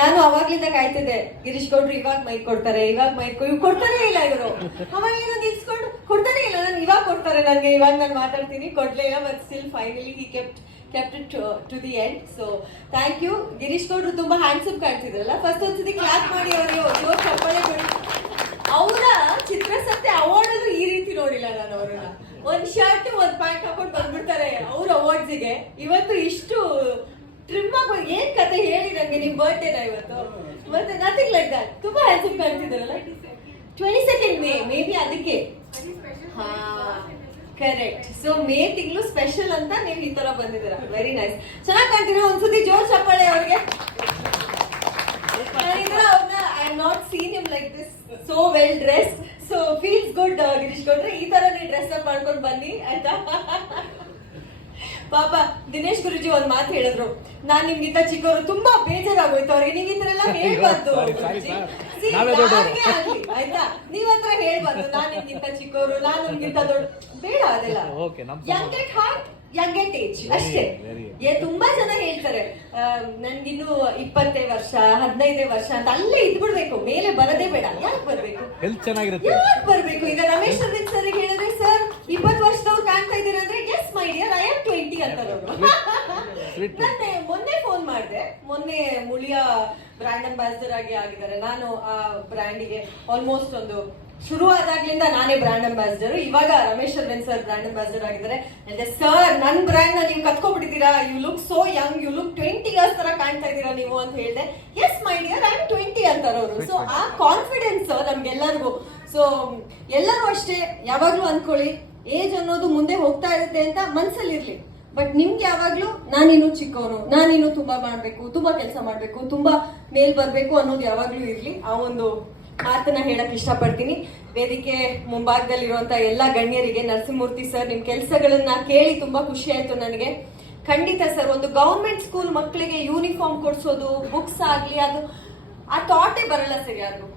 ನಾನು ಅವಾಗ್ಲಿಂದ ಕಾಯ್ತಿದ್ದೆ, ಗಿರೀಶ್ ಗೌಡ್ರು ಇವಾಗ ಮೈಕ್ ಕೊಡ್ತಾರೆ, ಇವಾಗ ಮೈಕ್ ಕೊಡ್ತಾನೆ ಇಲ್ಲ ಇವರು. ಅವಾಗೇನೋ ನಿಲ್ಸ್ಕೊಂಡು ಕೊಡ್ತಾನೆ ಇಲ್ಲ, ನಾನು ಇವಾಗ ಕೊಡ್ತಾರೆ ನನಗೆ, ಇವಾಗ ನಾನು ಮಾತಾಡ್ತೀನಿ, ಕೊಡ್ಲೇ ಇಲ್ಲ. But still finally he kept it to the end. So thank you. Girish ಗೌಡ್ರು ತುಂಬಾ ಹ್ಯಾಂಡ್ಸಮ್ ಕಾಣ್ತಿದ್ರಲ್ಲ, ಫಸ್ಟ್ ಒಂದ್ಸತಿ ಕ್ಲಾಪ್ ಮಾಡಿ ಅವರಿಗೆ ಜೋರ್ ಚಪ್ಪಾಳೆ ಕೊಡಿ. ಅವರ ಚಿತ್ರಸಂತೆ ಅವಾರ್ಡ್ ಈ ರೀತಿ ನೋಡಿಲ್ಲ ನಾನು ಅವ್ರನ್ನ. ಒಂದ್ ಶರ್ಟ್ ಒಂದ್ ಪ್ಯಾಂಟ್ ಹಾಕೊಂಡು ಬಂದ್ಬಿಡ್ತಾರೆ ಅವ್ರ ಅವಾರ್ಡ್ಸಿಗೆ. ಇವತ್ತು ಇಷ್ಟು ಟ್ರಿಮ್ ಆಗಿ ಏನ್ ಕತೆ ಹೇಳಿ ನಂಗೆ, ನಿಮ್ ಬರ್ಡೇನ ಇವತ್ತು? ಮತ್ತೆ ನಥಿಂಗ್ ಲೈಕ್ ದಟ್. ತುಂಬಾ ಹ್ಯಾಂಡ್ಸಮ್ ಕಾಣ್ತಿದ್ರಲ್ಲ. 22nd ಮೇ ಬಿ ಅದಕ್ಕೆ. ಹಾ ಕರೆಕ್ಟ್. ಸೊ ಮೇ ತಿಂಗಳು ಸ್ಪೆಷಲ್ ಅಂತ ನೀವು ಈ ತರ ಬಂದಿದ್ದೀರಾ. ವೆರಿ ನೈಸ್, ಚೆನ್ನಾಗಿ ಕಾಣ್ತೀರಾ. ಒಂದ್ಸತಿ ಜೋರ್ ಚಪ್ಪಾಳೆ ಅವ್ರಿಗೆ. I have not seen him like this, so well dressed. So feels good. Girish ಗೌಡ್ರೆ ಈ ತರನೇ ಡ್ರೆಸ್ ಅಪ್ ಮಾಡ್ಕೊಂಡು ಬನ್ನಿ ಆಯ್ತಾ. ಪಾಪ ದಿನೇಶ್ ಗುರುಜಿ ಒಂದ್ ಮಾತು ಹೇಳಿದ್ರು, ನಾನ್ ನಿಮ್ಗಿಂತ ಚಿಕ್ಕವರು, ತುಂಬಾ ಬೇಜಾರಾಗೋಯ್ತು ಅವ್ರಿಗೆ. ನೀವ್ ಈ ತರ ಎಲ್ಲ ಹೇಳ್ಬಾರ್ದು ಆಯ್ತಾ, ನೀವ್ ಹತ್ರ ಹೇಳ್ಬಾರ್ದು ನಾನ್ ನಿಮ್ಗಿಂತ ಚಿಕ್ಕವರು, ನಾನ್ ನಿಮ್ಗಿಂತ ದೊಡ್ಡ, ಬೇಡ ಅದೆಲ್ಲ. ಯಂಗ್ ಎಟ್ ಹಾರ್ಟ್, ಯಂಗ್ ಎಟ್ ಏಜ್ ಅಷ್ಟೇ. ತುಂಬಾ ಜನ ಹೇಳ್ತಾರೆ ನನ್ಗಿನ್ನು 20 ವರ್ಷ 15 ವರ್ಷ ಅಂತ, ಅಲ್ಲೇ ಇದ್ಬಿಡ್ಬೇಕು, ಮೇಲೆ ಬರದೇ ಬೇಡ. ಯಾಕೆ ಬರ್ಬೇಕು, ಯಾಕೆ ಬರ್ಬೇಕು? ಈಗ ರಮೇಶ್ ಅರವಿಂದ್ ಸರ್ ಹೇಳಿದ್ರೆ, ಸರ್ 20 ವರ್ಷದವ್ರು ಕಾಣ್ತಾ ಇದ್ದೀರಾ ಅಂದ್ರೆ, yes my dear I am 20 ಅಂತಾರೆ ಅವರು. ನಾನು ಮೊನ್ನೆ ಫೋನ್ ಮಾಡಿದೆ, ಮೊನ್ನೆ ಮುಳಿಯ ಬ್ರ್ಯಾಂಡ್ ಅಂಬಾಸಿಡರ್ ಆಗಿ ಆಗಿದ್ದಾರೆ. ನಾನು ಆ ಬ್ರ್ಯಾಂಡಿಗೆ ಆಲ್ಮೋಸ್ಟ್ ಒಂದು ಶುರು ಆದಾಗ್ಲಿಂದ ನಾನೇ ಬ್ರ್ಯಾಂಡ್ ಅಂಬಾಸಿಡರ್. ಇವಾಗ Ramesh Aravind sir brand ambassador ಆಗಿದ್ದಾರೆ. ಸರ್ ನನ್ ಬ್ರ್ಯಾಂಡ್ ನ ನೀವು ಕತ್ಕೊಬಿಟ್ಟಿದ್ದೀರಾ, you look so young, you look 20 years ತರ ಕಾಣ್ತಾ ಇದ್ದೀರಾ ನೀವು ಅಂತ ಹೇಳಿದೆ. Yes my dear I am 20 ಅಂತಾರೆ ಅವರು. ಸೊ ಆ ಕಾನ್ಫಿಡೆನ್ಸ್ ನಮ್ಗೆಲ್ಲರಿಗೂ. ಸೊ ಎಲ್ಲರೂ ಅಷ್ಟೇ, ಯಾವಾಗ್ಲೂ ಅನ್ಕೊಳ್ಳಿ ಏಜ್ ಅನ್ನೋದು ಮುಂದೆ ಹೋಗ್ತಾ ಇರುತ್ತೆ ಅಂತ ಮನ್ಸಲ್ಲಿ ಇರ್ಲಿ. ಬಟ್ ನಿಮ್ಗೆ ಯಾವಾಗ್ಲೂ ನಾನಿನ್ನು ಚಿಕ್ಕವನು, ನಾನಿನ್ನು ತುಂಬಾ ಮಾಡ್ಬೇಕು, ತುಂಬಾ ಕೆಲಸ ಮಾಡ್ಬೇಕು, ತುಂಬಾ ಮೇಲ್ ಬರ್ಬೇಕು ಅನ್ನೋದು ಯಾವಾಗ್ಲೂ ಇರ್ಲಿ. ಆ ಒಂದು ಮಾತನ್ನ ಹೇಳಕ್ ಇಷ್ಟಪಡ್ತೀನಿ. ವೇದಿಕೆ ಮುಂಭಾಗದಲ್ಲಿರುವಂತ ಎಲ್ಲಾ ಗಣ್ಯರಿಗೆ, ನರಸಿಂಹಮೂರ್ತಿ ಸರ್, ನಿಮ್ ಕೆಲಸಗಳನ್ನ ಕೇಳಿ ತುಂಬಾ ಖುಷಿ ಆಯ್ತು ನನಗೆ. ಖಂಡಿತ ಸರ್, ಒಂದು ಗವರ್ಮೆಂಟ್ ಸ್ಕೂಲ್ ಮಕ್ಕಳಿಗೆ ಯೂನಿಫಾರ್ಮ್ ಕೊಡ್ಸೋದು, ಬುಕ್ಸ್ ಆಗ್ಲಿ, ಅದು ಆ ಥಾಟೇ ಬರಲ್ಲ ಸರ್ ಯಾರಿಗೂ.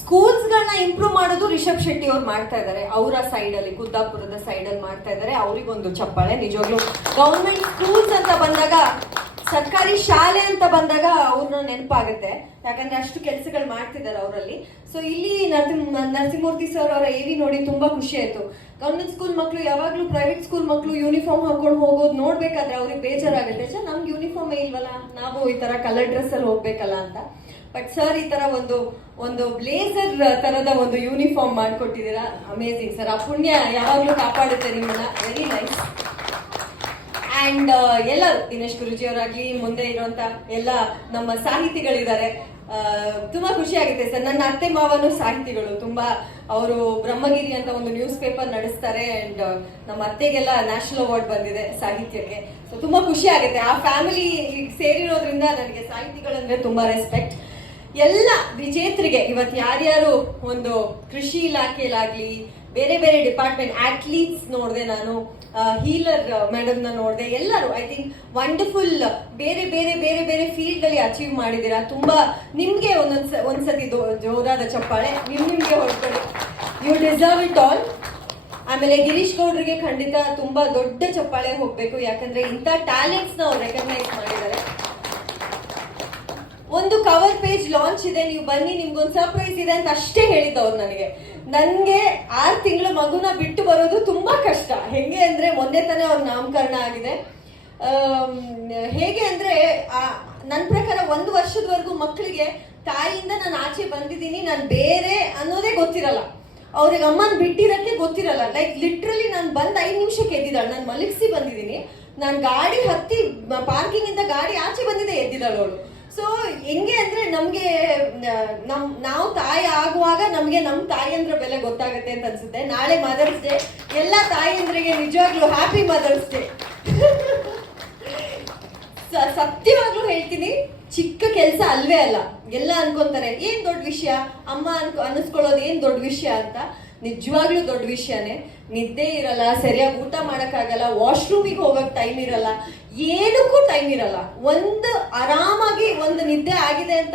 ಸ್ಕೂಲ್ಸ್ ಗಳನ್ನ ಇಂಪ್ರೂವ್ ಮಾಡೋದು ರಿಷಬ್ ಶೆಟ್ಟಿ ಅವ್ರು ಮಾಡ್ತಾ ಇದ್ದಾರೆ. ಅವರ ಸೈಡ್ ಅಲ್ಲಿ, ಕುದ್ದಾಪುರದ ಸೈಡ್ ಅಲ್ಲಿ ಮಾಡ್ತಾ ಇದ್ದಾರೆ. ಅವ್ರಿಗೊಂದು ಚಪ್ಪಾಳೆ. ನಿಜವಾಗ್ಲೂ ಗವರ್ಮೆಂಟ್ ಸ್ಕೂಲ್ಸ್ ಅಂತ ಬಂದಾಗ, ಸರ್ಕಾರಿ ಶಾಲೆ ಅಂತ ಬಂದಾಗ ಅವ್ರನ್ನ ನೆನಪಾಗುತ್ತೆ, ಯಾಕಂದ್ರೆ ಅಷ್ಟು ಕೆಲಸಗಳು ಮಾಡ್ತಿದ್ದಾರೆ ಅವರಲ್ಲಿ. ಸೊ ಇಲ್ಲಿ ನರಸಿಂಹಮೂರ್ತಿ ಸರ್ ಅವರ AV ನೋಡಿ ತುಂಬಾ ಖುಷಿ ಆಯ್ತು. ಗವರ್ಮೆಂಟ್ ಸ್ಕೂಲ್ ಮಕ್ಕಳು ಯಾವಾಗ್ಲೂ ಪ್ರೈವೇಟ್ ಸ್ಕೂಲ್ ಮಕ್ಕಳು ಯೂನಿಫಾರ್ಮ್ ಹಾಕೊಂಡು ಹೋಗೋದು ನೋಡ್ಬೇಕಾದ್ರೆ ಅವ್ರಿಗೆ ಬೇಜಾರಾಗುತ್ತೆ. ಸರ್ ನಮ್ಗೆ ಯೂನಿಫಾರ್ಮ್ ಇಲ್ವಲ್ಲ, ನಾವು ಈ ತರ ಕಲರ್ ಡ್ರೆಸ್ ಅಲ್ಲಿ ಹೋಗ್ಬೇಕಲ್ಲ ಅಂತ. ಬಟ್ ಸರ್ ಈ ತರ ಒಂದು ಬ್ಲೇಸರ್ ತರದ ಒಂದು ಯೂನಿಫಾರ್ಮ್ ಮಾಡ್ಕೊಟ್ಟಿದ್ದೀರಾ. Amazing sir. ಆ ಪುಣ್ಯ ಯಾವಾಗ್ಲೂ ಕಾಪಾಡುತ್ತೆ ನಿಮ್ಮನ್ನ. Very nice. ಅಂಡ್ ಎಲ್ಲರೂ, ದಿನೇಶ್ ಗುರುಜಿ ಅವರಾಗ್ಲಿ, ಮುಂದೆ ಇರುವಂತ ಎಲ್ಲ ನಮ್ಮ ಸಾಹಿತಿಗಳಿದ್ದಾರೆ. ತುಂಬಾ ಖುಷಿ ಆಗುತ್ತೆ ಸರ್. ನನ್ನ ಅತ್ತೆ ಮಾವನು ಸಾಹಿತಿಗಳು ತುಂಬಾ. ಅವರು ಬ್ರಹ್ಮಗಿರಿ ಅಂತ ಒಂದು ನ್ಯೂಸ್ ಪೇಪರ್ ನಡೆಸ್ತಾರೆ. ಅಂಡ್ ನಮ್ಮ ಅತ್ತೆಗೆಲ್ಲ ನ್ಯಾಷನಲ್ ಅವಾರ್ಡ್ ಬಂದಿದೆ ಸಾಹಿತ್ಯಕ್ಕೆ. ಸೊ ತುಂಬಾ ಖುಷಿ ಆಗುತ್ತೆ. ಆ ಫ್ಯಾಮಿಲಿ ಸೇರಿರೋದ್ರಿಂದ ನನಗೆ ಸಾಹಿತಿಗಳಂದ್ರೆ ತುಂಬಾ ರೆಸ್ಪೆಕ್ಟ್. ಎಲ್ಲ ವಿಜೇತರಿಗೆ ಇವತ್ತು ಯಾರ್ಯಾರು ಒಂದು ಕೃಷಿ ಇಲಾಖೆಲಾಗ್ಲಿ, ಬೇರೆ ಬೇರೆ ಡಿಪಾರ್ಟ್ಮೆಂಟ್, ಅಥ್ಲೀಟ್ಸ್ ನೋಡಿದೆ ನಾನು, ಹೀಲರ್ ಮೇಡಮ್ ನ ನೋಡಿದೆ, ಎಲ್ಲರೂ ಐ ಥಿಂಕ್ ವಂಡರ್ಫುಲ್ ಬೇರೆ ಬೇರೆ ಬೇರೆ ಬೇರೆ ಫೀಲ್ಡ್ ಅಲ್ಲಿ ಅಚೀವ್ ಮಾಡಿದೀರಾ. ತುಂಬಾ ನಿಮ್ಗೆ ಒಂದ್ಸತಿ ಜೋರಾದ ಚಪ್ಪಾಳೆ ನಿಮ್ಗೆ ಹೊರಡ್ಕೊಳ್ಳಿ. You deserve it all. ಆಮೇಲೆ ಗಿರೀಶ್ ಗೌಡ್ರಿಗೆ ಖಂಡಿತ ತುಂಬಾ ದೊಡ್ಡ ಚಪ್ಪಾಳೆ ಹೋಗ್ಬೇಕು, ಯಾಕಂದ್ರೆ ಇಂಥ ಟ್ಯಾಲೆಂಟ್ಸ್ ನ ಅವ್ರು ರೆಕಗ್ನೈಸ್ ಮಾಡಿದ್ದಾರೆ. ಒಂದು ಕವರ್ ಪೇಜ್ ಲಾಂಚ್ ಇದೆ, ನೀವು ಬನ್ನಿ, ನಿಮ್ಗೊಂದು ಸರ್ಪ್ರೈಸ್ ಇದೆ ಅಂತ ಅಷ್ಟೇ ಹೇಳಿದ್ದವ್ರು ನನಗೆ. 6 ತಿಂಗಳ ಮಗುನ ಬಿಟ್ಟು ಬರೋದು ತುಂಬಾ ಕಷ್ಟ. ಹೆಂಗೆ ಅಂದ್ರೆ ಮೊನ್ನೆ ತಾನೇ ಅವ್ರ ನಾಮಕರಣ ಆಗಿದೆ. ಹೇಗೆ ಅಂದ್ರೆ ನನ್ನ ಪ್ರಕಾರ 1 ವರ್ಷದವರೆಗೂ ಮಕ್ಕಳಿಗೆ ತಾಯಿಯಿಂದ ನಾನು ಆಚೆ ಬಂದಿದ್ದೀನಿ, ನಾನು ಬೇರೆ ಅನ್ನೋದೇ ಗೊತ್ತಿರಲ್ಲ. ಅವ್ರಿಗೆ ಅಮ್ಮನ ಬಿಟ್ಟಿರಕ್ಕೆ ಗೊತ್ತಿರಲ್ಲ. ಲೈಕ್ ಲಿಟ್ರಲಿ ನಾನು ಬಂದ್ 5 ನಿಮಿಷಕ್ಕೆ ಎದ್ದಿದ್ದಾಳೆ. ನಾನು ಮಲಗಿಸಿ ಬಂದಿದ್ದೀನಿ, ನಾನು ಗಾಡಿ ಹತ್ತಿ ಪಾರ್ಕಿಂಗ್ ಇಂದ ಗಾಡಿ ಆಚೆ ಬಂದಿದ್ದೆ, ಎದ್ದಿದ್ದಾಳು ಅವಳು. ಸೊ ಹೆಂಗೆ ಅಂದ್ರೆ ನಮ್ಗೆ ನಾವು ತಾಯಿ ಆಗುವಾಗ ನಮ್ಗೆ ನಮ್ ತಾಯಿಯಂದ್ರ ಬೆಲೆ ಗೊತ್ತಾಗತ್ತೆ ಅಂತ ಅನ್ಸುತ್ತೆ. ನಾಳೆ ಮದರ್ಸ್ ಡೇ. ಎಲ್ಲ ತಾಯಿಯಂದ್ರಿಗೆ ನಿಜವಾಗ್ಲೂ ಹ್ಯಾಪಿ ಮದರ್ಸ್ ಡೇ. ಸತ್ಯವಾಗ್ಲೂ ಹೇಳ್ತೀನಿ, ಚಿಕ್ಕ ಕೆಲಸ ಅಲ್ವೇ ಅಲ್ಲ. ಎಲ್ಲ ಅನ್ಕೊಂತಾರೆ ಏನ್ ದೊಡ್ಡ ವಿಷಯ, ಅಮ್ಮ ಅನ್ನಿಸ್ಕೊಳ್ಳೋದು ಏನ್ ದೊಡ್ಡ ವಿಷಯ ಅಂತ. ನಿಜವಾಗ್ಲೂ ದೊಡ್ಡ ವಿಷಯನೇ. ನಿದ್ದೆ ಇರಲ್ಲ, ಸರಿಯಾಗಿ ಊಟ ಮಾಡಕ್ಕಾಗಲ್ಲ, ವಾಶ್ರೂಮಿಗೆ ಹೋಗಕ್ ಟೈಮ್ ಇರಲ್ಲ, ಏನಕ್ಕೂ ಟೈಮ್ ಇರಲ್ಲ. ಆರಾಮಾಗಿ ಒಂದು ನಿದ್ದೆ ಆಗಿದೆ ಅಂತ